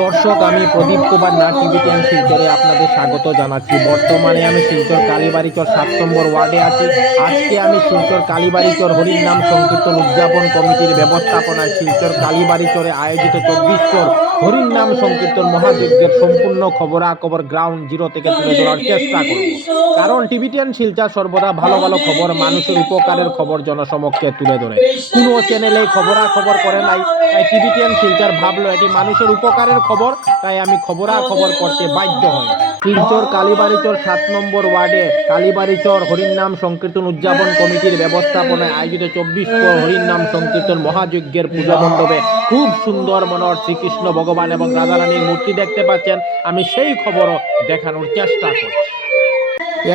দর্শক, আমি প্রদীপ কুমার নাথ টিভি10 শিলচরে আপনাদের স্বাগত জানাচ্ছি। বর্তমানে আমি শিলচর কালীবাড়িচর 7 নম্বর ওয়ার্ডে আছি। আজকে আমি শিলচর কালীবাড়িচর হরির নাম সংকীর্তন উদযাপন কমিটির ব্যবস্থাপনায় শিলচর কালীবাড়িচরে আয়োজিত 24 প্রর হরির নাম সংকীর্তন মহাযজ্ঞের সম্পূর্ণ খবরাখবর গ্রাউন্ড জিরো থেকে তুলে ধরার চেষ্টা করব। কারণ টিভি10 শিলচর সর্বদা ভালো ভালো খবর, মানুষের উপকারের খবর জনসমক্ষে তুলে ধরে। কোনো চ্যানেলে খবরাখবর করে নাই, তাই টিভি10 শিলচর ভাবলো এটি মানুষের উপকারের খবর, তাই আমি খবরাখবর করতে বাধ্য হই। শিলচর কালীবাড়িচর 7 নম্বর ওয়ার্ডে কালীবাড়িচর হরির নাম সংকীর্তন উদযাপন কমিটির ব্যবস্থাপনায় আয়োজিত 24 প্রর হরির নাম সংকীর্তন মহাযজ্ঞের পূজা মণ্ডপে খুব সুন্দর মনোহর শ্রীকৃষ্ণ ভগবান এবং রাধারানীর মূর্তি দেখতে পাচ্ছেন। আমি সেই খবরও দেখানোর চেষ্টা করছি।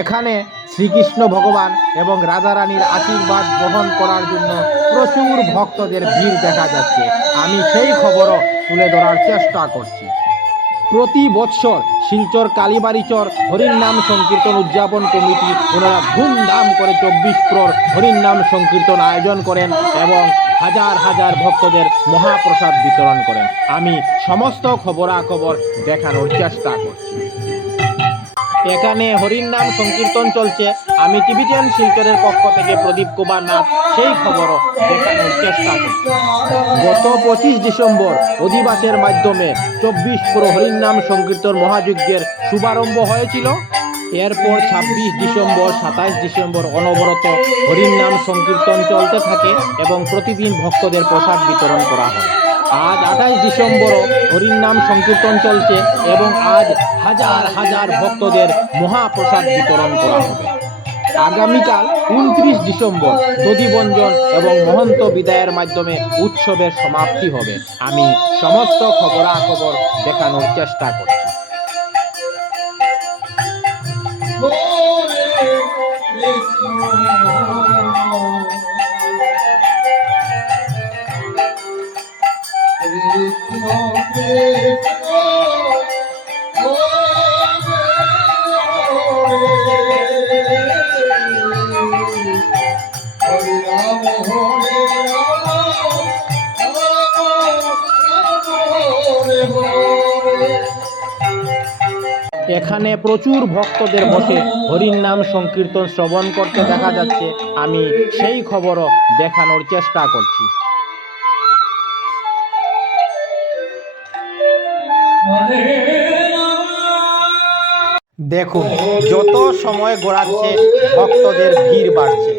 এখানে শ্রীকৃষ্ণ ভগবান এবং রাধারানীর আশীর্বাদ গ্রহণ করার জন্য প্রচুর ভক্তদের ভিড় দেখা যাচ্ছে। আমি সেই খবরও তুলে ধরার চেষ্টা করছি। প্রতি বৎসর শিলচর কালীবাড়িচর হরির নাম সংকীর্তন উদযাপন কমিটি ওনারা ধুমধাম করে 24 প্রর হরির নাম সংকীর্তন আয়োজন করেন এবং হাজার হাজার ভক্তদের মহাপ্রসাদ বিতরণ করেন। আমি সমস্ত খবরাখবর দেখানোর চেষ্টা করছি। এখানে হরির নাম সংকীর্তন চলছে। আমি টিভি10 শিলচরের পক্ষ থেকে প্রদীপ কুমার নাথ সেই খবরও দেখানোর চেষ্টা করছি। গত 25 ডিসেম্বর অধিবাসের মাধ্যমে 24 প্রর হরির নাম সংকীর্তন মহাযজ্ঞের শুভারম্ভ হয়েছিল। এরপর 26 ডিসেম্বর 27 ডিসেম্বর অনবরত হরির নাম সংকীর্তন চলতে থাকে এবং প্রতিদিন ভক্তদের প্রসাদ বিতরণ করা হয়। আজ 28 ডিসেম্বরও হরির নাম সংকীর্তন চলছে এবং আজ হাজার হাজার ভক্তদের মহাপ্রসাদ বিতরণ করা হবে। আগামীকাল 29 ডিসেম্বর দধিবঞ্জন এবং মহন্ত বিদায়ের মাধ্যমে উৎসবের সমাপ্তি হবে। আমি সমস্ত খবরাখবর দেখানোর চেষ্টা করছি। এখানে প্রচুর ভক্তদের বসে হরির নাম সংকীর্তন শ্রবণ করতে দেখা যাচ্ছে। আমি সেই খবরও দেখানোর চেষ্টা করছি। দেখুন, যত সময় গড়াচ্ছে ভক্তদের ভিড় বাড়ছে।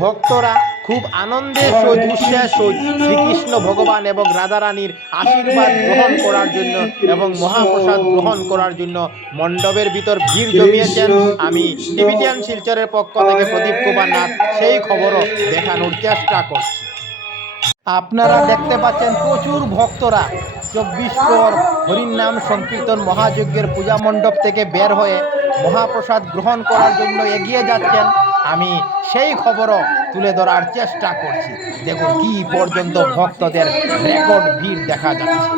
ভক্তরা খুব আনন্দের সহিত উচ্ছ্বাস সহিত শ্রীকৃষ্ণ ভগবান এবং রাধারানীর আশীর্বাদ গ্রহণ করার জন্য এবং মহাপ্রসাদ গ্রহণ করার জন্য মণ্ডপের ভিতর ভিড় জমিয়েছেন। আমি টিভি10 শিলচরের পক্ষ থেকে প্রদীপ কুমার নাথ সেই খবরও দেখানোর চেষ্টা করছি। আপনারা দেখতে পাচ্ছেন প্রচুর ভক্তরা 24 প্রর হরির নাম সংকীর্তন মহাযজ্ঞের পূজা মণ্ডপ থেকে বের হয়ে মহাপ্রসাদ গ্রহণ করার জন্য এগিয়ে যাচ্ছেন। আমি সেই খবরও তুলে ধরার চেষ্টা করছি। দেখুন কি পর্যন্ত ভক্তদের রেকর্ড ভিড় দেখা যাচ্ছে।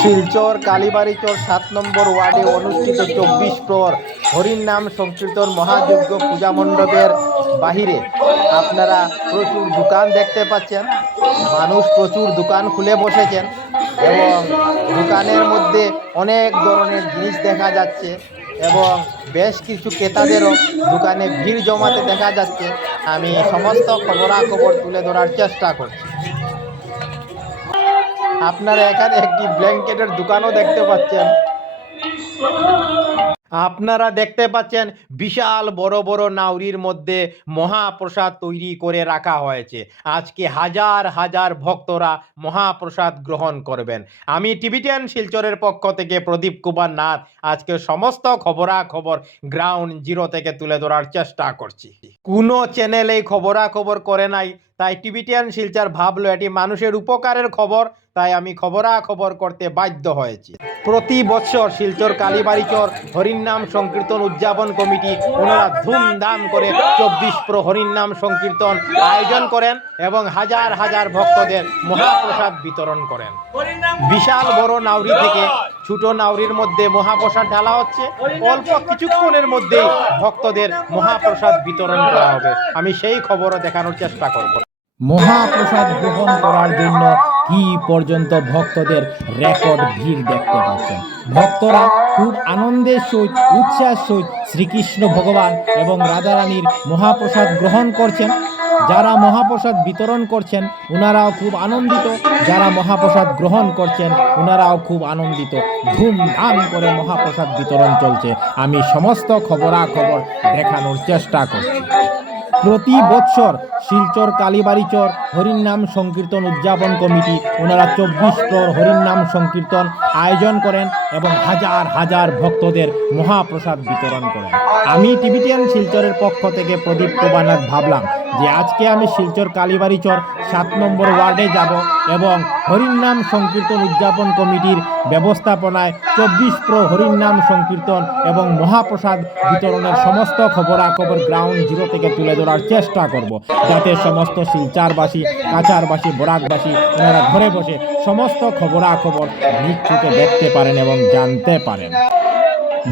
শিলচর কালীবাড়িচর 7 নম্বর ওয়ার্ডে অনুষ্ঠিত 24 প্রর হরির নাম সংকীর্তন মহাযজ্ঞ পূজা মণ্ডপের বাহিরে আপনারা প্রচুর দোকান দেখতে পাচ্ছেন। মানুষ প্রচুর দোকান খুলে বসেছেন এবং দোকানের মধ্যে অনেক ধরনের জিনিস দেখা যাচ্ছে এবং বেশ কিছু ক্রেতাদেরও দোকানে ভিড় জমাতে দেখা যাচ্ছে। আমি সমস্ত খবরাখবর তুলে ধরার চেষ্টা করছি। আপনারা এখানে একটি ব্ল্যাঙ্কেটের দোকানও দেখতে পাচ্ছেন। আপনারা দেখতে পাচ্ছেন বিশাল বড় বড় নাউরির মধ্যে মহাপ্রসাদ তৈরি করে রাখা হয়েছে। আজকে হাজার হাজার ভক্তরা মহাপ্রসাদ গ্রহণ করবেন। আমি টিভি10 শিলচরের পক্ষ থেকে প্রদীপ কুমার নাথ আজকে সমস্ত খবরাখবর গ্রাউন্ড জিরো থেকে তুলে ধরার চেষ্টা করছি। কোনো চ্যানেল এই খবরাখবর করে নাই, তাই টিভি10 শিলচর ভাবলো এটি মানুষের উপকারের খবর, তাই আমি খবরাখবর করতে বাধ্য হয়েছি। প্রতি বছর শিলচর কালীবাড়িচর হরির নাম সংকীর্তন উদযাপন কমিটি ওনারা ধুমধাম করে 24 প্রর হরির নাম সংকীর্তন আয়োজন করেন এবং হাজার হাজার ভক্তদের মহাপ্রসাদ বিতরণ করেন। বিশাল বড় নাউরি থেকে ছোট নাউরির মধ্যে মহাপ্রসাদ ঢালা হচ্ছে। অল্প কিছুক্ষণের মধ্যেই ভক্তদের মহাপ্রসাদ বিতরণ করা হবে। আমি সেই খবরও দেখানোর চেষ্টা করব। মহাপ্রসাদ গ্রহণ করার জন্য কি পর্যন্ত ভক্তদের রেকর্ড ভিড় দেখতে পাচ্ছেন। ভক্তরা খুব আনন্দের সহিত উচ্ছ্বাস সহিত শ্রীকৃষ্ণ ভগবান এবং রাধারানীর মহাপ্রসাদ গ্রহণ করছেন। যারা মহাপ্রসাদ বিতরণ করছেন ওনারাও খুব আনন্দিত, যারা মহাপ্রসাদ গ্রহণ করছেন ওনারাও খুব আনন্দিত। ধুমধাম করে মহাপ্রসাদ বিতরণ চলছে। আমি সমস্ত খবরাখবর দেখানোর চেষ্টা করছি। প্রতি বৎসর শিলচর কালীবাড়িচর হরিনাম সংকীর্তন উদযাপন কমিটি ওনারা 24 প্রহর হরিনাম সংকীর্তন আয়োজন করেন এবং হাজার হাজার ভক্তদের মহাপ্রসাদ বিতরণ করেন। আমি টিভিটিয়ান শিলচরের পক্ষ থেকে প্রদীপ কুমার ভাবলাম যে আজকে আমি শিলচর কালীবাড়িচর 7 নম্বর ওয়ার্ডে যাব এবং হরিনাম সংকীর্তন উদযাপন কমিটির ব্যবস্থাপনায় 24 প্রহর হরিনাম সংকীর্তন এবং মহাপ্রসাদ বিতরণের সমস্ত খবরাখবর গ্রাউন্ড জিরো থেকে তুলে ধরার চেষ্টা করব, যাতে সমস্ত শিলচরবাসী, কাছারবাসী, বরাকবাসী ওনারা ঘরে বসে সমস্ত খবরাখবর নিজ চোখে দেখতে পারেন এবং জানতে পারেন।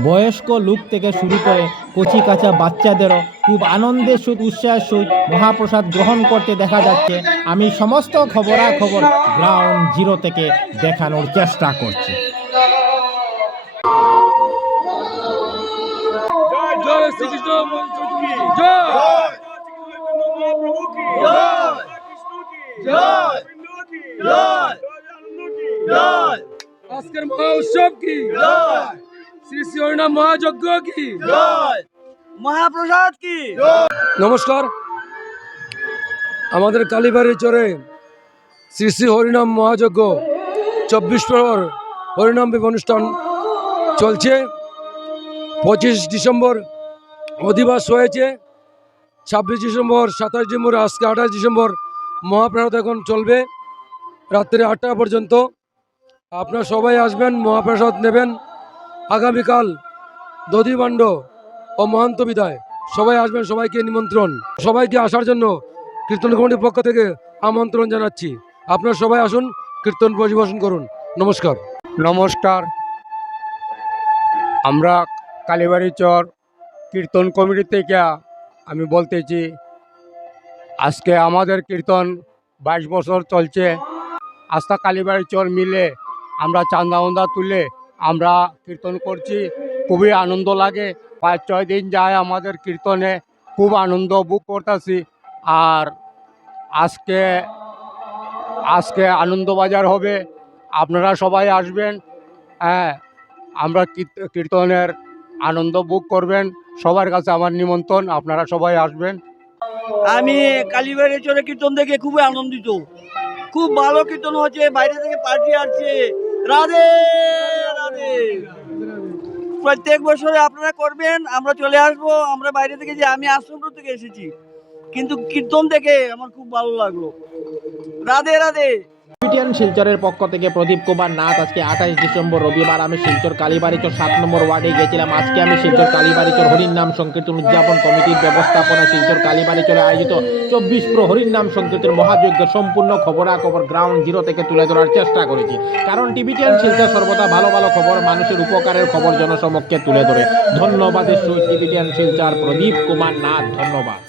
বয়স্ক লোক থেকে শুরু করে কচি কাঁচা বাচ্চাদেরও খুব আনন্দের সহিত উৎসাহের সহিত মহাপ্রসাদ গ্রহণ করতে দেখা যাচ্ছে। আমি সমস্ত খবরাখবর গ্রাউন্ড জিরো থেকে দেখানোর চেষ্টা করছি। জয় শ্রীকৃষ্ণ জয় জয় জয় জয় আজকের মহা উৎসব কি জয় শ্রী শ্রী হরিনাম মহাযজ্ঞ কি জয় মহাপ্রসাদ কি। নমস্কার। আমাদের কালীবাড়ি চরে শ্রী শ্রী হরিনাম মহাযজ্ঞ 24 প্রহর হরিনাম অনুষ্ঠান চলছে। 25 ডিসেম্বর অধিবাস হয়েছে, 26 ডিসেম্বর, 27 ডিসেম্বর, আজকে 28 ডিসেম্বর মহাপ্রসাদ এখন চলবে রাত্রে 8টা পর্যন্ত। আপনারা সবাই আসবেন, মহাপ্রসাদ নেবেন। আগামীকাল দধিবাণ্ড ও মহান্ত বিদায়, সবাই আসবেন, সবাইকে নিমন্ত্রণ। সবাইকে আসার জন্য কীর্তন কমিটির পক্ষ থেকে আমন্ত্রণ জানাচ্ছি। আপনারা সবাই আসুন, কীর্তন পরিবেশন করুন। নমস্কার। নমস্কার। আমরা কালীবাড়িচর কীর্তন কমিটি থেকে আমি বলতেছি, আজকে আমাদের কীর্তন 22 বছর চলছে। আস্থা কালীবাড়িচর মিলে আমরা চাঁদা তুলে আমরা কীর্তন করছি। খুবই আনন্দ লাগে। 5-6 দিন যায় আমাদের কীর্তনে, খুব আনন্দ বুক করতেছি। আর আজকে আনন্দবাজার হবে, আপনারা সবাই আসবেন। হ্যাঁ, আমরা কীর্তনের আনন্দ বুক করবেন। সবার কাছে আমার নিমন্ত্রণ, আপনারা সবাই আসবেন। আমি কালীবাড়ি চরে কীর্তন দেখে খুবই আনন্দিত। খুব ভালো কীর্তন হচ্ছে, বাইরে থেকে পার্টি আসছে। রাধে রাধে। প্রত্যেক বছরে আপনারা করবেন, আমরা চলে আসবো। আমরা বাইরে থেকে আমি আশ্রমপুর থেকে এসেছি, কিন্তু কীর্তন দেখে আমার খুব ভালো লাগলো। রাধে রাধে। টিভিটিয়ান শিলচরের পক্ষ থেকে প্রদীপ কুমার নাথ। আজকে 28 ডিসেম্বর রবিবার আমি শিলচর কালীবাড়িচর 7 নম্বর ওয়ার্ডে গেছিলাম। আজকে আমি শিলচর কালীবাড়িচর হরিনাম সংকীর্তন উদযাপন কমিটির ব্যবস্থাপনা শিলচর কালীবাড়িচরে আয়োজিত 24 প্রহর হরিনাম সংকীর্তন মহাযজ্ঞের সম্পূর্ণ খবরাখবর গ্রাউন্ড জিরো থেকে তুলে ধরার চেষ্টা করেছি। কারণ টিভিটিয়ান শিলচর সর্বদা ভালো ভালো খবর, মানুষের উপকারের খবর জনসমক্ষে তুলে ধরে। ধন্যবাদের সহিত টিভিটিয়ান শিলচর প্রদীপ কুমার নাথ। ধন্যবাদ।